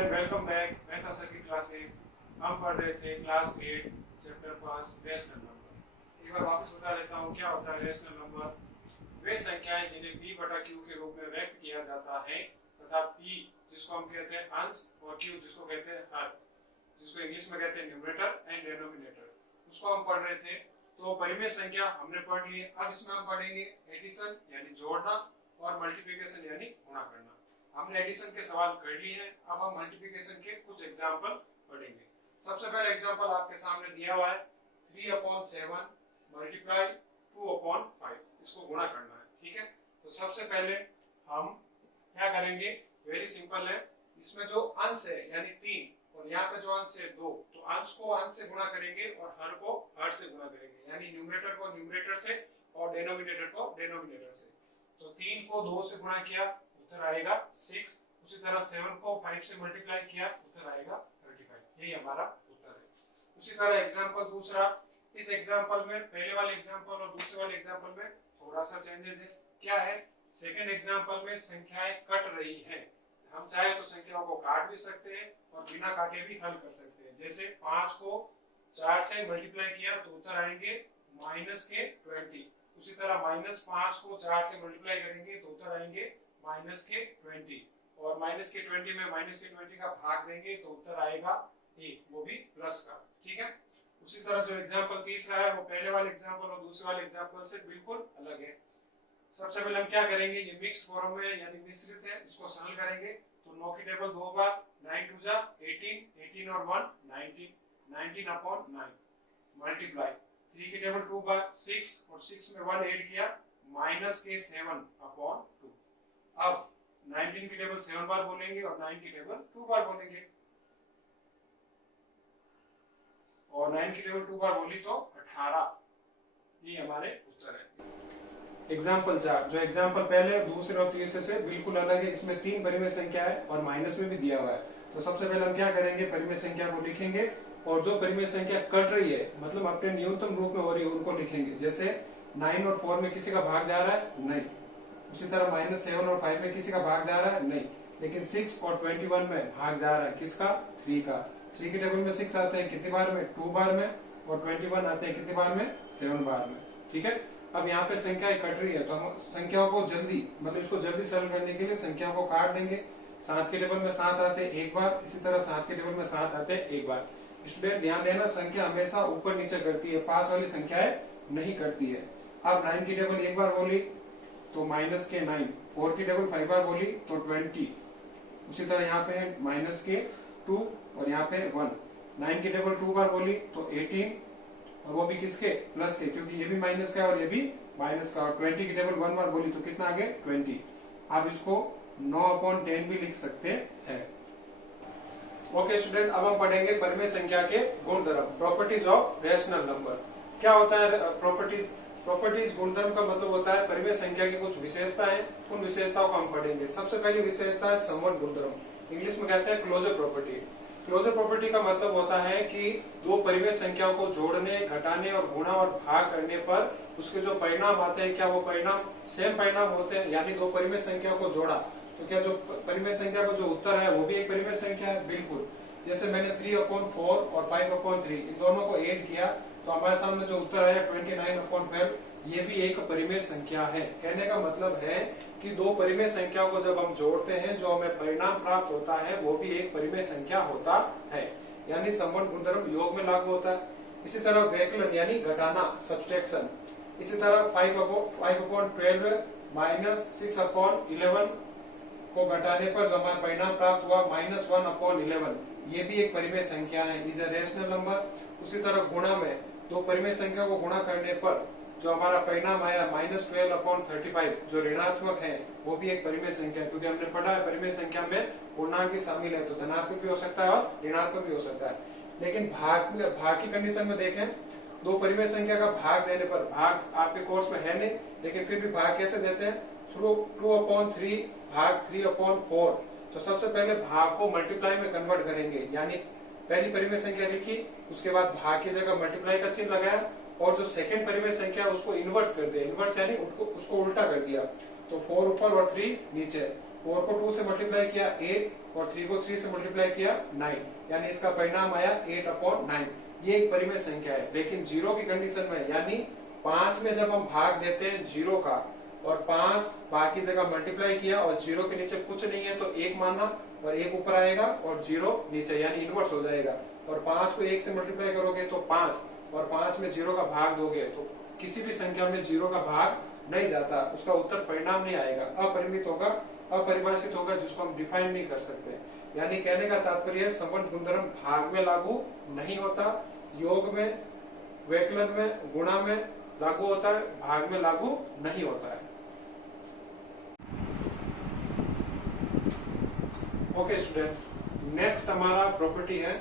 Student, welcome back. मैं था sir की क्लासेस। हम पढ़ रहे थे क्लास 8 चैप्टर 5 रेशनल नंबर। एक बार वापस बता देता हूँ क्या होता है रेशनल नंबर। वे संख्याएं जिन्हें p बटा q के रूप में व्यक्त किया जाता है तथा p जिसको हम कहते हैं अंश और q जिसको कहते हैं हर, जिसको इंग्लिश में कहते हैं न्यूमरेटर एंड डिनोमिनेटर, उसको हम पढ़ रहे थे। तो परिमेय संख्या हमने पढ़ ली। अब इसमें हम पढ़ेंगे एडिशन यानी जोड़ना और मल्टीप्लिकेशन यानी गुणा करना। हमने एडिशन के सवाल कर लिए हैं, अब हम मल्टीप्लिकेशन के कुछ एग्जांपल पढ़ेंगे। सबसे पहला एग्जांपल आपके सामने दिया हुआ है 3/7 मल्टीप्लाई 2/5, इसको गुणा करना है। ठीक है, तो सबसे पहले हम क्या करेंगे, वेरी सिंपल है। इसमें जो अंश है यानी 3 और यहाँ पे जो अंश है 2, तो अंश को अंश से गुणा करेंगे और हर को हर से गुणा करेंगे, यानी न्यूमरेटर को न्यूमरेटर से और डिनोमिनेटर को डिनोमिनेटर से। तो 3 को 2 से गुणा किया, उत्तर आएगा 6। उसी तरह 7 को 5 से मल्टीप्लाई किया, उत्तर आएगा 35। यही हमारा उत्तर है। उसी तरह एग्जांपल दूसरा, इस एग्जांपल में पहले वाले एग्जांपल और दूसरे वाले एग्जांपल में थोड़ा सा चेंजेस है। क्या है, सेकंड एग्जांपल में संख्याएं कट रही हैं। हम चाहे तो संख्याओं को काट भी सकते हैं और बिना काटे भी हल कर सकते हैं। जैसे 5 को 4 से मल्टीप्लाई किया तो उत्तर आएंगे -20। उसी तरह -5 को 4 से मल्टीप्लाई करेंगे तो उत्तर आएंगे -20, और -20 में -20 का भाग देंगे तो उत्तर आएगा 1, वो भी प्लस का। ठीक है, उसी तरह जो एग्जांपल तीसरा है वो पहले वाले एग्जांपल और दूसरे वाले एग्जांपल से बिल्कुल अलग है। सबसे पहले हम क्या करेंगे, ये मिक्स्ड फॉर्म में यानी मिश्रित है, इसको सरल करेंगे। तो 9 की टेबल 2 बार, 9 2 जा 18, 18 और 1 19, 19/9 मल्टीप्लाई 3 की टेबल 2 बार 6 और 6 में 1 ऐड किया -7/2। अब 19 की टेबल 7 बार बोलेंगे और 9 की टेबल 2 बार बोलेंगे, और 9 की टेबल 2 बार बोली तो 18। ये हमारे उत्तर है। एग्जाम्पल 4, जो एग्जाम्पल पहले दूसरे और तीसरे से बिल्कुल अलग है। इसमें 3 परिमेय संख्या है और माइनस में भी दिया हुआ है। तो सबसे पहले हम क्या करेंगे, परिमेय संख्या को लिखेंगे और जो परिमेय संख्या कट रही है मतलब अपने न्यूनतम रूप में हो रही है उनको लिखेंगे। जैसे 9 और 4 में किसी का भाग जा रहा है, नहीं। उसी तरह -7 और 5 में किसी का भाग जा रहा है, नहीं। लेकिन 6 और 21 में भाग जा रहा है, किसका, 3 का। 3 की टेबल में 6 आते हैं कितनी बार में, 2 बार में, और 21 आते हैं कितनी बार में, 7 बार में। ठीक है, अब यहाँ पे संख्याएं कट रही है तो हम संख्याओं को जल्दी मतलब इसको जल्दी सरल करने के लिए संख्याओं को काट देंगे। 7 की टेबल में 7 आते हैं 1 बार, इसी तरह 7 की टेबल में 7 आते हैं 1 बार। स्टूडेंट ध्यान देना, संख्या हमेशा ऊपर नीचे करती है, पास वाली संख्याएं नहीं करती है। अब 9 की टेबल 1 बार बोली तो -9, 4 की टेबल 5 बार बोली तो 20। उसी तरह यहाँ पे है -2 और यहाँ पे 1। 9 की टेबल 2 बार बोली तो 18, और वो भी किसके, प्लस के, क्योंकि ये भी माइनस का और ये भी माइनस का। और 20 की टेबल 1 बार बोली तो कितना आ गया, 20। आप इसको 9/10 भी लिख सकते हैं। ओके स्टूडेंट, अब हम पढ़ेंगे परिमेय संख्या के गुणधर्म, प्रॉपर्टीज ऑफ रेशनल नंबर। क्या होता है प्रॉपर्टीज? प्रॉपर्टीज गुणधर्म का मतलब होता है परिमेय संख्या की कुछ विशेषताएं, उन विशेषताओं को हम पढ़ेंगे। सबसे पहली विशेषता है समवर्त गुणधर्म, इंग्लिश में कहते हैं क्लोजर प्रॉपर्टी। क्लोजर प्रॉपर्टी का मतलब होता है कि दो परिमेय संख्याओं को जोड़ने, घटाने और गुणा और भाग करने पर उसके जो परिणाम आते हैं, क्या वो परिणाम सेम परिणाम होते हैं? यानी दो परिमेय संख्याओं को जोड़ा तो क्या जो परिमेय संख्या का जो उत्तर है वो भी एक परिमेय संख्या है? बिल्कुल। जैसे मैंने 3/4 और 5/3 इन दोनों को ऐड किया तो हमारे सामने जो उत्तर आया 29/12, ये भी एक परिमेय संख्या है। कहने का मतलब है कि दो परिमेय संख्याओं को जब हम जोड़ते हैं जो हमें परिणाम प्राप्त होता है वो भी एक परिमेय संख्या होता है, यानी समवर्त गुणधर्म योग में लागू होता है। इसी तरह व्यकलन यानी घटाना, सब्सट्रैक्शन। इसी तरह 5/12 -6/11 को घटाने पर जो हमारा परिणाम प्राप्त हुआ -1/11, ये भी एक परिमेय संख्या है, इज अ रेशनल नंबर। उसी तरह गुणा में दो परिमेय संख्या को गुणा करने पर जो हमारा परिणाम आया -12/35, जो ऋणात्मक है वो भी एक परिमेय संख्या है, क्योंकि हमने पढ़ा है परिमेय संख्या में पूर्णांक भी शामिल है, तो धनात्मक भी हो सकता है और ऋणात्मक भी हो सकता है। लेकिन भाग की कंडीशन में देखें, दो परिमेय संख्या का भाग देने पर, भाग आपके कोर्स में है नहीं लेकिन फिर भी भाग कैसे देते हैं, थ्रू 2/3 भाग 3/4। तो सबसे पहले भाग को मल्टीप्लाई में कन्वर्ट करेंगे, यानी पहली परिमेय संख्या लिखी, उसके बाद भाग की जगह मल्टीप्लाई का चिन्ह लगाया और जो सेकंड परिमेय संख्या उसको इनवर्स कर दिया। इनवर्स यानी उसको उल्टा कर दिया, तो 4 ऊपर और 3 नीचे। 4 को 2 से मल्टीप्लाई किया 8 और 3 को 3 से मल्टीप्लाई किया 9, यानी इसका परिणाम आया 8/9। ये एक परिमेय संख्या है, लेकिन 0 की कंडीशन में, यानी 5 में जब हम भाग देते हैं 0 का और 5 बाकी जगह मल्टीप्लाई किया और 0 के नीचे कुछ नहीं है तो 1 मानना और 1 ऊपर आएगा और 0 नीचे, यानी इनवर्स हो जाएगा। और 5 को 1 से मल्टीप्लाई करोगे तो 5 और 5 में 0 का भाग दोगे तो किसी भी संख्या में 0 का भाग नहीं जाता, उसका उत्तर परिणाम नहीं आएगा, अपरिमित होगा, अपरिभाषित होगा, जिसको हम डिफाइन नहीं कर सकते। यानी कहने का तात्पर्य संबंध गुणधर्म भाग में लागू नहीं होता, योग में, वैकलन में, गुणा में लागू होता है, भाग में लागू नहीं होता है। ओके स्टूडेंट, नेक्स्ट हमारा प्रॉपर्टी है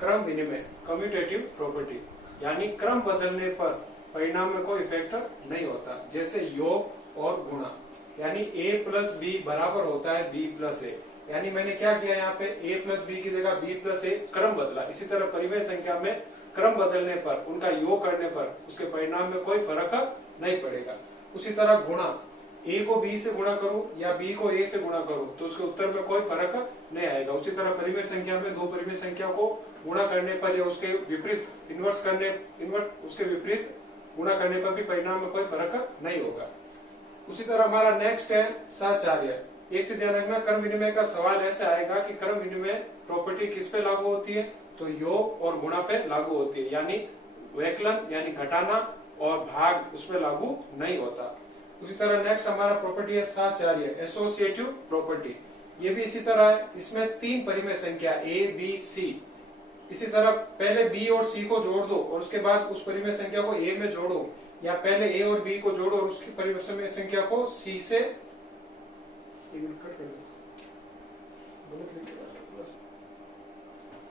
क्रम विनिमय, कम्यूटेटिव प्रॉपर्टी, यानी क्रम बदलने पर परिणाम में कोई इफेक्ट नहीं होता। जैसे योग और गुणा, यानी a प्लस बी बराबर होता है b प्लस ए, यानी मैंने क्या किया यहाँ पे a प्लस बी की जगह b प्लस ए क्रम बदला। इसी तरह परिमेय संख्या में क्रम बदलने पर, उनका योग करने पर उसके परिणाम में कोई फर्क नहीं पड़ेगा। उसी तरह गुणा, a को b से गुणा करूं या b को a से गुणा करूं तो उसके उत्तर में कोई फर्क नहीं आएगा। उसी तरह परिमेय संख्या में दो परिमेय संख्या को गुणा करने पर या उसके विपरीत उसके विपरीत गुणा करने पर भी परिणाम में कोई फर्क नहीं होगा। उसी तरह हमारा नेक्स्ट है साचार्य। एक से ध्यान रखना, क्रम विनिमय का सवाल ऐसे आएगा कि क्रम विनिमय प्रॉपर्टी किस पे लागू होती है, तो योग और गुणा पे लागू होती है, यानी वैकलन यानी घटाना और भाग उसमें लागू नहीं होता। उसी तरह नेक्स्ट हमारा प्रॉपर्टी है साचार्य, एसोसिएटिव प्रॉपर्टी। ये भी इसी तरह है, इसमें 3 परिमेय संख्या ए बी सी, इसी तरह पहले b और c को जोड़ दो और उसके बाद उस परिमेय संख्या को a में जोड़ो, या पहले a और b को जोड़ो और उसकी परिमेय संख्या को c से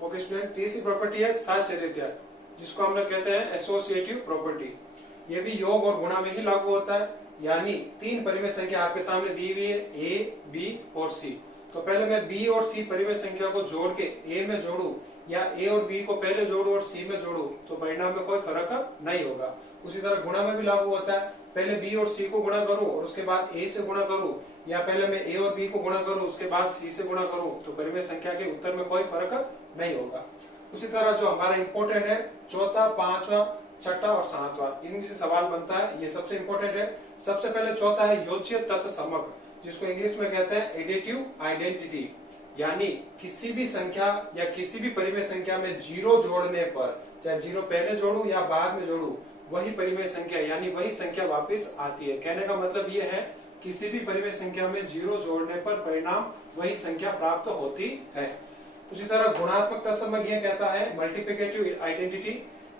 ओके स्टूडेंट, तीसरी प्रॉपर्टी है साचर्यता, जिसको हम लोग कहते हैं एसोसिएटिव प्रॉपर्टी। ये भी योग और गुणा में ही लागू होता है, यानी 3 परिमेय संख्या आपके सामने दी हुई है a, b और c। तो पहले मैं b और c परिमेय संख्या को जोड़ के a में जोड़ू या a और b को पहले जोड़ू और c में जोड़ू तो परिणाम में कोई फर्क नहीं होगा। उसी तरह गुणा में भी लागू होता है, पहले b और c को गुणा करूं और उसके बाद a से गुणा करूं, या पहले मैं a और b को गुणा करूं उसके बाद c से गुणा करूं तो परिमेय संख्या के उत्तर में कोई फर्क नहीं होगा। उसी तरह जो हमारा इंपॉर्टेंट है चौथा, पांचवा, छठा और सातवां, इनसे सवाल बनता है, ये सबसे इंपॉर्टेंट है। सबसे पहले चौथा है योज्य तत्व समग्र, जिसको इंग्लिश में कहते हैं एडिटिव आइडेंटिटी, यानी किसी भी संख्या या किसी भी परिमेय संख्या में 0 जोड़ने पर, चाहे 0 पहले जोड़ू या बाद में जोड़ू, वही परिमेय संख्या यानी वही संख्या वापस आती है। कहने का मतलब ये है किसी भी परिमेय संख्या में 0 जोड़ने पर परिणाम वही संख्या प्राप्त होती है। उसी तरह गुणात्मक तत्समक ये कहता है मल्टीप्लिकेटिव आइडेंटिटी,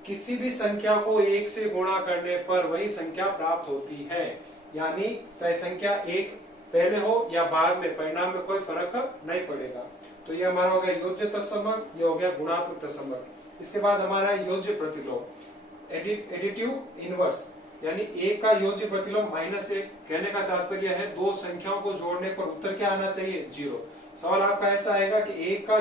किसी भी संख्या को 1 से गुणा करने पर वही संख्या प्राप्त होती है, यानी चाहे संख्या 1 पहले हो या बाद में परिणाम में कोई फर्क नहीं पड़ेगा। तो ये हमारा हो गया योज्य तत्समक, ये हो गया गुणात्मक तत्समक। इसके बाद हमारा योज्य प्रतिलोम, एडिटिव इनवर्स, यानी 1 का योज्य प्रतिलोम -1। कहने का तात्पर्य है दो संख्याओं को जोड़ने पर उत्तर क्या आना चाहिए, 0। सवाल आपका ऐसा आएगा कि 1 का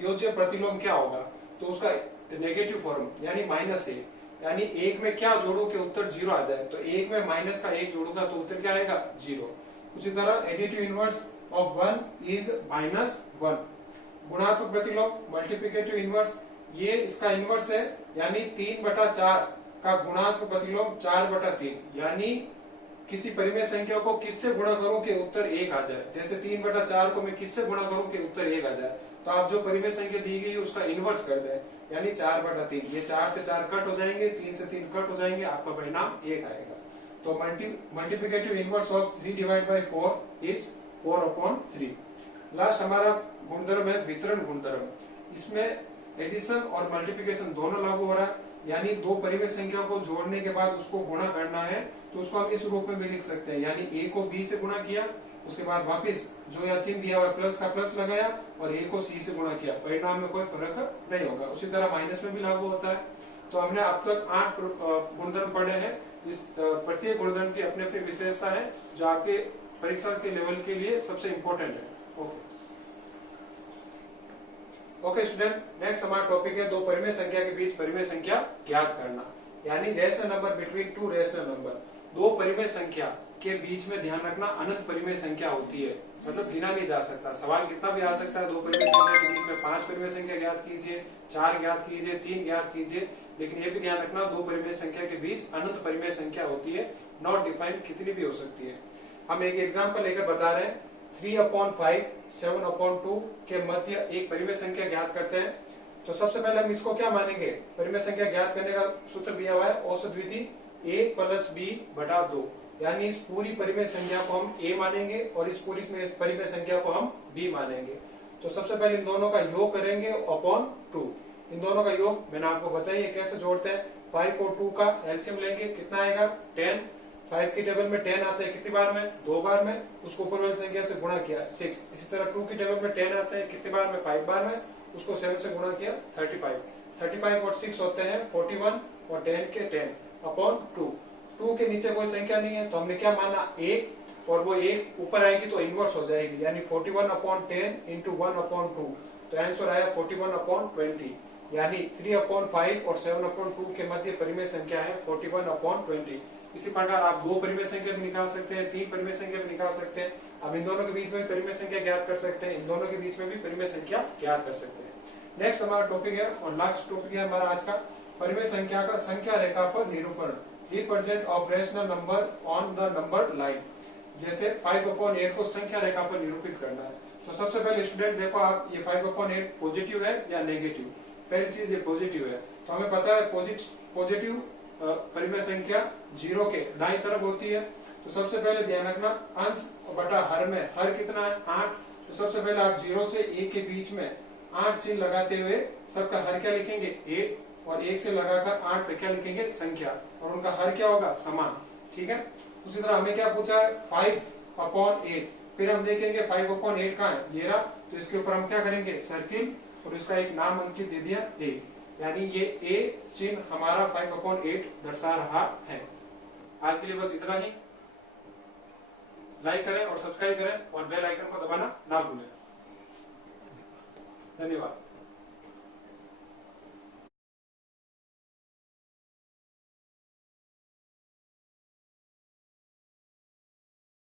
योज्य प्रतिलोम क्या होगा, तो उसका नेगेटिव फॉर्म यानी -1, यानी 1 में क्या जोड़ू कि उत्तर 0 आ जाए, तो 1 में -1 जोड़ूंगा तो उत्तर क्या आएगा, 0। उसी तरह एडिटिव इनवर्स ऑफ 1 इज -1। गुणात्मक प्रतिलोम, मल्टीप्लिकेटिव इनवर्स, ये इसका इनवर्स है, यानी 3/4 का गुणात्मक प्रतिलोम 4/3, यानी किसी परिमेय संख्या को किससे गुणा करूं कि उत्तर 1 आ जाए। जैसे 3/4 को मैं किससे गुणा करूं कि उत्तर 1 आ जाए, तो आप जो परिमेय संख्या दी गई है उसका इनवर्स कर दें, यानी 4/3। ये 4 से 4 कट हो जाएंगे, 3 से 3 कट हो जाएंगे, आपका परिणाम 1 आएगा। तो multiplicative inverse of 3/4 is 4/3। Last हमारा गुणधर्म है वितरण गुणधर्म। इसमें एडिशन और मल्टीप्लिकेशन दोनों लागू हो रहा है, यानी दो परिमेय संख्या को जोड़ने के बाद उसको गुणा करना है तो उसको हम इस रूप में भी लिख सकते हैं, यानी a को b से गुणा किया, उसके बाद वापस जो यहाँ चिन्ह दिया हुआ प्लस का प्लस लगाया और a को c से गुणा किया, परिणाम में कोई फर्क नहीं होगा। उसी तरह माइनस में भी लागू होता है। तो हमने अब तक 8 गुणधर्म पढ़े हैं। इस प्रत्येक गुणधर्म की अपनी अपनी विशेषता है जो आपके परीक्षा के लेवल के लिए सबसे इम्पोर्टेंट है। ओके स्टूडेंट, नेक्स्ट हमारा टॉपिक है दो परिमेय संख्या के बीच परिमेय संख्या ज्ञात करना, यानी rational number between two rational number. दो परिमेय संख्या के बीच में ध्यान रखना अनंत परिमेय संख्या होती है, मतलब गिना नहीं जा सकता। सवाल कितना भी आ सकता है, 2 परिमेय संख्या के बीच में 5 परिमेय संख्या ज्ञात कीजिए, 4 ज्ञात कीजिए, 3 ज्ञात कीजिए, लेकिन ये भी ध्यान रखना 2 परिमेय संख्या के बीच अनंत परिमेय संख्या होती है, नॉट डिफाइंड, कितनी भी हो सकती है। हम एक एग्जाम्पल लेकर बता रहे हैं, 3/5 7/2 के मध्य एक परिमेय संख्या ज्ञात करते हैं। तो सबसे पहले हम इसको क्या मानेंगे, परिमेय संख्या ज्ञात करने का सूत्र दिया हुआ है औसत विधि a + b/2, यानी इस पूरी परिमेय संख्या को हम a मानेंगे और इस पूरी परिमेय संख्या को हम b मानेंगे। तो सबसे पहले इन दोनों का योग करेंगे अपॉन 2। इन दोनों का योग मैंने आपको बताया कैसे जोड़ते हैं। 5 और 2 का एलसीएम लेंगे, कितना आएगा 10। 5 की टेबल में 10 आता है, कितनी बार में, 2 बार में, उसको ऊपर वाली संख्या से गुणा किया 6। इसी तरह 2 की टेबल में 10 आता है, कितनी बार में, 5 बार में, उसको 7 से गुणा किया 35। 35 और 6 होते हैं 41 और 10 के 10 अपॉन 2। 2 के नीचे कोई संख्या नहीं है तो हमने क्या माना 1, और वो 1 ऊपर आएगी तो इनवर्स हो जाएगी, यानी 41/10 इंटू 1/2। तो आंसर आया 41/20, यानी 3/5 और 7/2 के मध्य परिमेय संख्या है 41/20। इसी प्रकार आप 2 परिमेय संख्या भी निकाल सकते हैं, 3 परिमेय संख्या भी निकाल सकते हैं। अब इन दोनों के बीच में परिमेय संख्या ज्ञात कर सकते हैं, इन दोनों के बीच में भी परिमेय संख्या ज्ञात कर सकते हैं। नेक्स्ट हमारा टॉपिक है और लास्ट टॉपिक है हमारा आज का, परिमेय संख्या का संख्या रेखा पर निरूपण, represent of rational number on the number line. जैसे 5/8 को संख्या रेखा पर निरूपित करना है। तो सबसे पहले स्टूडेंट देखो आप, ये 5/8 पॉजिटिव है या नेगेटिव। पहली चीज ये पॉजिटिव है, तो हमें पता है पॉजिटिव परिमेय संख्या 0 के दाईं तरफ होती है। तो सबसे पहले ध्यान रखना अंश बटा हर में, हर कितना है 8। तो सबसे पहले आप 0 से 1 के बीच में 8 चिन्ह लगाते हुए सबका हर क्या लिखेंगे 1, और 1 से लगाकर 8 पे क्या लिखेंगे संख्या, और उनका हर क्या होगा समान। ठीक है, उसी तरह हमें क्या पूछा है 5/8। फिर हम देखेंगे 5/8 कहाँ है, ये रहा। तो इसके ऊपर हम क्या करेंगे सर्किल, और इसका एक नाम अंकित दे दिया a, यानी ये a चिन्ह हमारा 5/8 दर्शा रहा है। आज के लिए बस इतना ही। लाइक करें और सब्सक्राइब करें और बेल आइकन को दबाना ना भूलें। धन्यवाद।